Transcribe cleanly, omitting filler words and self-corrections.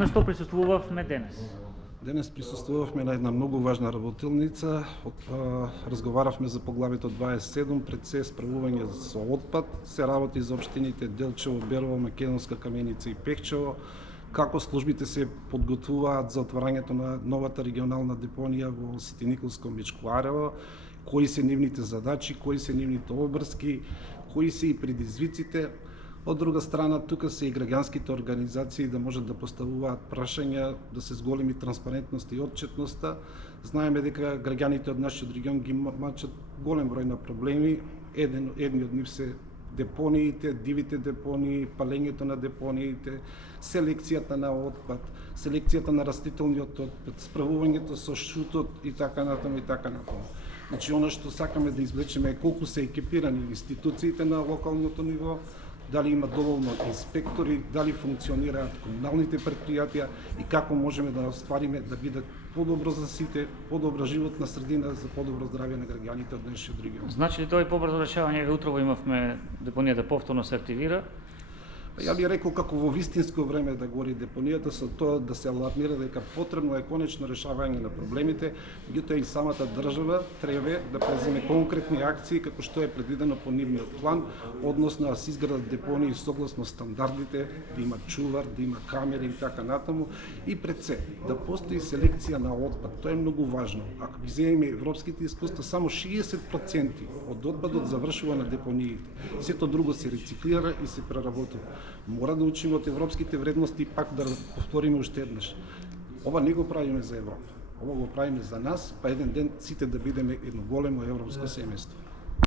На што присуствувавме денес? Денес присуствувавме на една многу важна работилница. Разговаравме за поглавието 27, пред се справување со отпад, се работи за општините Делчево, Берово, Македонска Каменица и Пехчево, како службите се подготвуваат за отварањето на новата регионална депонија во Ситиниколско Мечкуарево, кои се нивните задачи, кои се нивните обврски, кои се и предизвиците. Од друга страна, тука се и граѓанските организации да можат да поставуваат прашања, да се зголеми транспарентност и отчетноста. Знаеме дека граѓаните од нашиот регион ги мачат голем број на проблеми. Едни од нив се депониите, дивите депонии, палењето на депониите, селекцијата на отпад, селекцијата на растителниот отпад, справувањето со шутот и така натаму и така натаму. Значи, она што сакаме да извлечеме е колку се екипирани институциите на локалното ниво, дали има доволно инспектори, дали функционираат комуналните предпријатија и како можеме да оствариме да бидат подобро за сите, подобра животна средина за подобро здравје на граѓаните од нашиот регион. Значи ли тоа и побрзо решавање? Утрово имавме депонијата повторно се активира. Ја би рекол како во вистинско време да гори депонијата, со тоа да се алармира дека потребно е конечно решавање на проблемите, меѓутоа и самата држава треба да преземе конкретни акции како што е предвидено по нивниот план, односно да се изградат депонии согласно стандардите, да има чувар, да има камери и така натаму, и пред се да постои селекција на отпад. Тоа е многу важно. Ако ги земеме европските искуства, само 60% од отпадот завршува на депониите. Сето друго се рециклира и се преработува. Мора да учиме од европските вредности и пак да повториме уште еднаш. Ова не го правиме за Европа. Ова го правиме за нас, па еден ден сите да бидеме едно големо европско семејство.